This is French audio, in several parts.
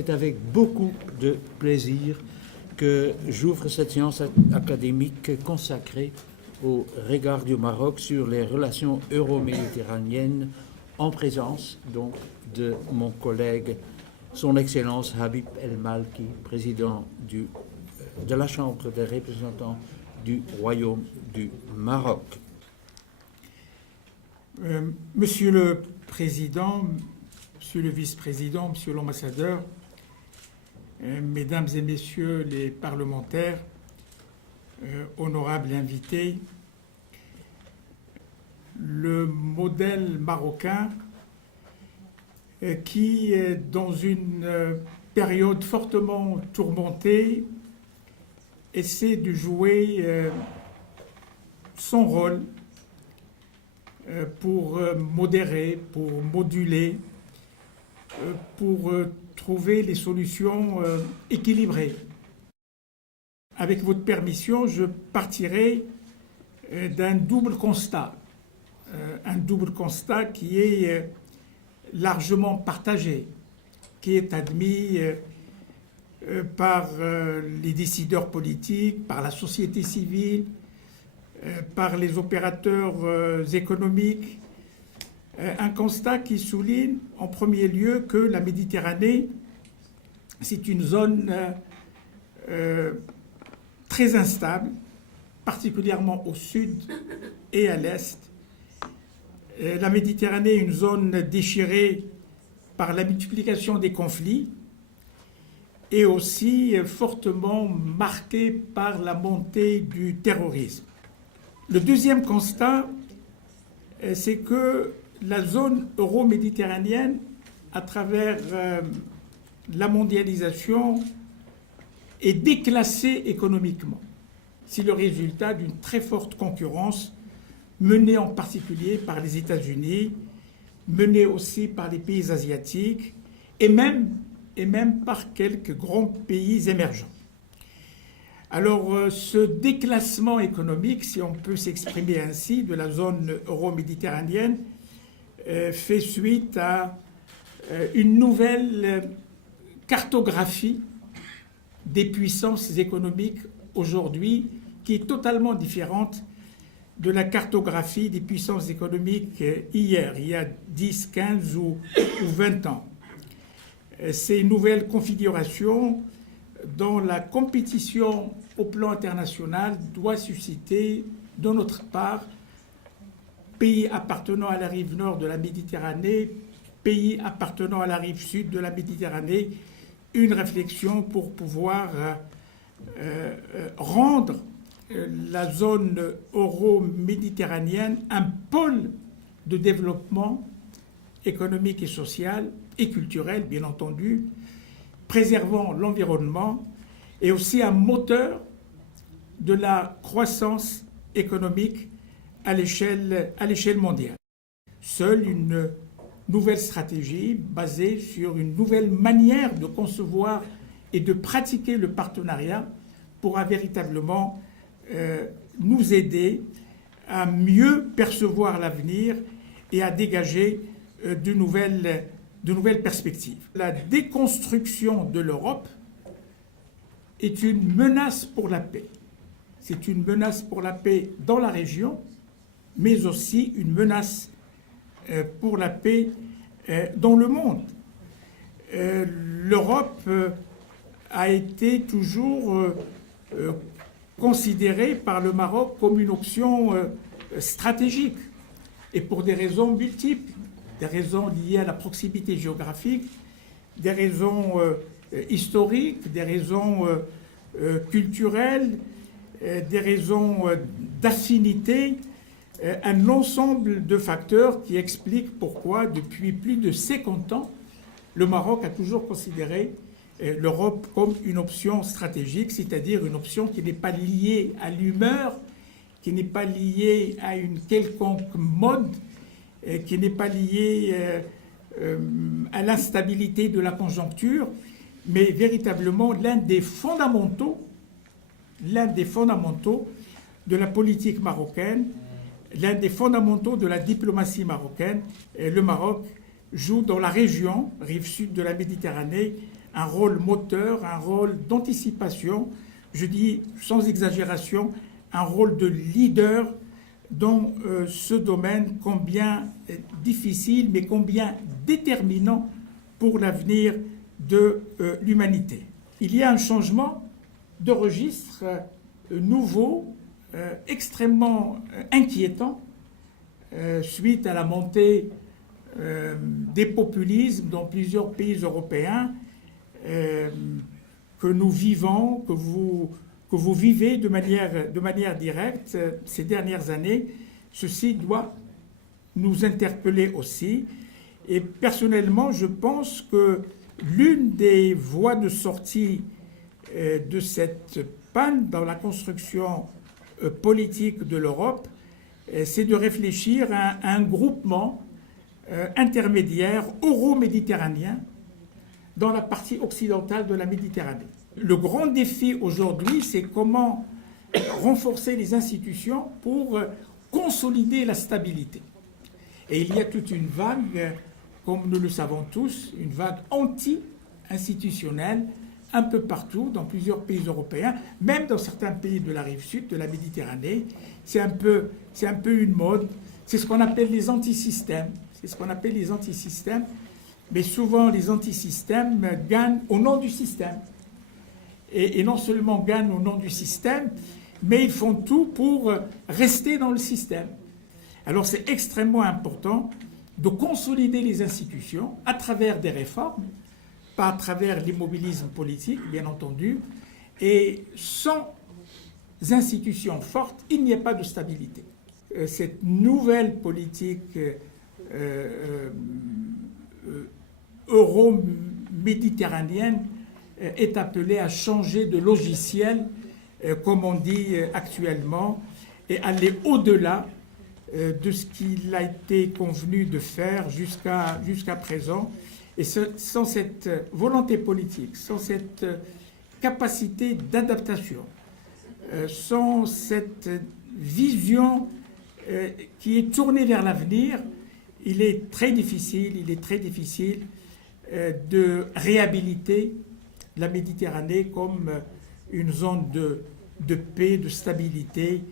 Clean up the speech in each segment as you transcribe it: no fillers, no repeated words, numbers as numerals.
c'est avec beaucoup de plaisir que j'ouvre cette séance académique consacrée au regard du Maroc sur les relations euro-méditerranéennes en présence donc de mon collègue, son Excellence Habib El Malki, président de la Chambre des représentants du Royaume du Maroc. Monsieur le Président, Monsieur le Vice-président, Monsieur l'Ambassadeur, Mesdames et Messieurs les parlementaires, honorables invités, le modèle marocain qui, dans une période fortement tourmentée, essaie de jouer son rôle pour modérer, pour moduler, pour trouver les solutions équilibrées. Avec votre permission, je partirai d'un double constat. Un double constat qui est largement partagé, qui est admis par les décideurs politiques, par la société civile, par les opérateurs économiques. Un constat qui souligne en premier lieu que la Méditerranée, c'est une zone très instable, particulièrement au sud et à l'est. La Méditerranée est une zone déchirée par la multiplication des conflits et aussi fortement marquée par la montée du terrorisme. Le deuxième constat, c'est que la zone euro-méditerranéenne, à travers la mondialisation, est déclassée économiquement. C'est le résultat d'une très forte concurrence menée en particulier par les États-Unis, menée aussi par les pays asiatiques et même par quelques grands pays émergents. Alors, ce déclassement économique, si on peut s'exprimer ainsi, de la zone euro-méditerranéenne, fait suite à une nouvelle cartographie des puissances économiques aujourd'hui, qui est totalement différente de la cartographie des puissances économiques hier, il y a 10, 15 ou 20 ans. Ces nouvelles configurations, dont la compétition au plan international doit susciter, de notre part, pays appartenant à la rive nord de la Méditerranée, pays appartenant à la rive sud de la Méditerranée, une réflexion pour pouvoir rendre la zone euro-méditerranéenne un pôle de développement économique et social et culturel, bien entendu, préservant l'environnement et aussi un moteur de la croissance économique à l'échelle mondiale. Seule une nouvelle stratégie basée sur une nouvelle manière de concevoir et de pratiquer le partenariat pourra véritablement nous aider à mieux percevoir l'avenir et à dégager de nouvelles perspectives. La déconstruction de l'Europe est une menace pour la paix. C'est une menace pour la paix dans la région, mais aussi une menace pour la paix dans le monde. L'Europe a été toujours considérée par le Maroc comme une option stratégique, et pour des raisons multiples, des raisons liées à la proximité géographique, des raisons historiques, des raisons culturelles, des raisons d'affinité, un ensemble de facteurs qui expliquent pourquoi, depuis plus de 50 ans, le Maroc a toujours considéré l'Europe comme une option stratégique, c'est-à-dire une option qui n'est pas liée à l'humeur, qui n'est pas liée à une quelconque mode, qui n'est pas liée à l'instabilité de la conjoncture, mais véritablement l'un des fondamentaux de la politique marocaine, l'un des fondamentaux de la diplomatie marocaine. Le Maroc joue dans la région, rive sud de la Méditerranée, un rôle moteur, un rôle d'anticipation, je dis sans exagération, un rôle de leader dans ce domaine combien difficile, mais combien déterminant pour l'avenir de l'humanité. Il y a un changement de registre nouveau, extrêmement inquiétant, suite à la montée des populismes dans plusieurs pays européens que nous vivons, que vous vivez de manière directe ces dernières années. Ceci doit nous interpeller aussi. Et personnellement, je pense que l'une des voies de sortie de cette panne dans la construction politique de l'Europe, c'est de réfléchir à un groupement intermédiaire euro-méditerranéen dans la partie occidentale de la Méditerranée. Le grand défi aujourd'hui, c'est comment renforcer les institutions pour consolider la stabilité. Et il y a toute une vague, comme nous le savons tous, une vague anti-institutionnelle un peu partout, dans plusieurs pays européens, même dans certains pays de la rive sud de la Méditerranée. C'est un peu une mode. C'est ce qu'on appelle les antisystèmes. Mais souvent, les antisystèmes gagnent au nom du système. Et non seulement gagnent au nom du système, mais ils font tout pour rester dans le système. Alors c'est extrêmement important de consolider les institutions à travers des réformes, pas à travers l'immobilisme politique, bien entendu. Et sans institutions fortes, il n'y a pas de stabilité. Cette nouvelle politique euro-méditerranéenne est appelée à changer de logiciel, comme on dit actuellement, et aller au-delà de ce qu'il a été convenu de faire jusqu'à présent. Et sans cette volonté politique, sans cette capacité d'adaptation, sans cette vision qui est tournée vers l'avenir, il est très difficile de réhabiliter la Méditerranée comme une zone de paix, de stabilité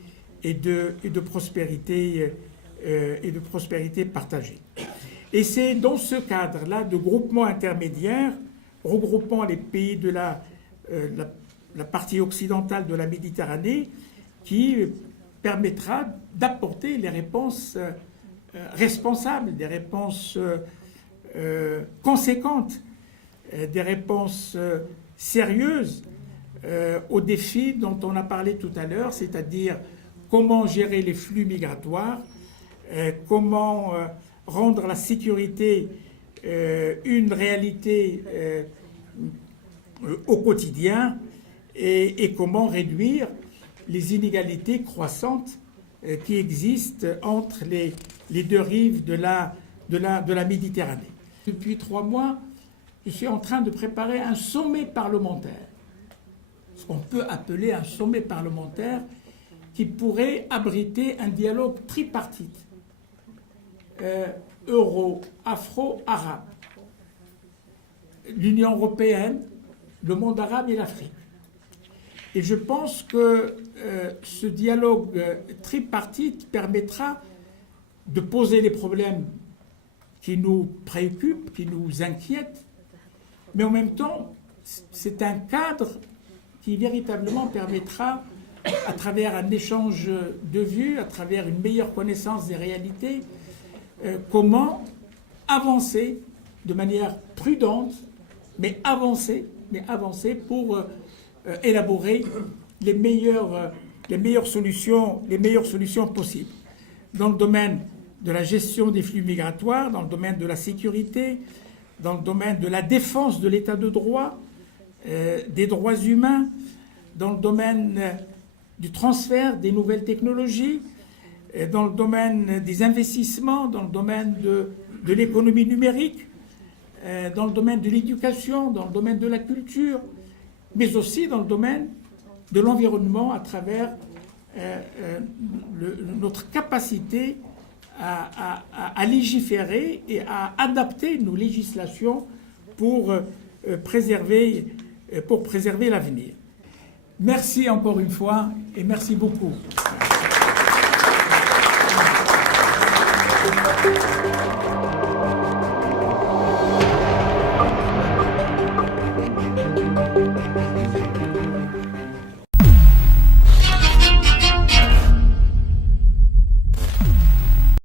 et de prospérité partagée. Et c'est dans ce cadre-là de groupement intermédiaire, regroupant les pays de la partie occidentale de la Méditerranée, qui permettra d'apporter les réponses responsables, des réponses conséquentes, des réponses sérieuses aux défis dont on a parlé tout à l'heure, c'est-à-dire comment gérer les flux migratoires, comment rendre la sécurité une réalité au quotidien et comment réduire les inégalités croissantes qui existent entre les deux rives de la Méditerranée. Depuis 3 mois, je suis en train de préparer un sommet parlementaire, ce qu'on peut appeler un sommet parlementaire qui pourrait abriter un dialogue tripartite, euro, afro-arabe, l'Union européenne, le monde arabe et l'Afrique. Et je pense que ce dialogue tripartite permettra de poser les problèmes qui nous préoccupent, qui nous inquiètent, mais en même temps, c'est un cadre qui véritablement permettra, à travers un échange de vues, à travers une meilleure connaissance des réalités, comment avancer de manière prudente, mais avancer pour élaborer les meilleures solutions possibles. Dans le domaine de la gestion des flux migratoires, dans le domaine de la sécurité, dans le domaine de la défense de l'état de droit, des droits humains, dans le domaine du transfert des nouvelles technologies, dans le domaine des investissements, dans le domaine de l'économie numérique, dans le domaine de l'éducation, dans le domaine de la culture, mais aussi dans le domaine de l'environnement à travers notre capacité à légiférer et à adapter nos législations pour pour préserver l'avenir. Merci encore une fois et merci beaucoup.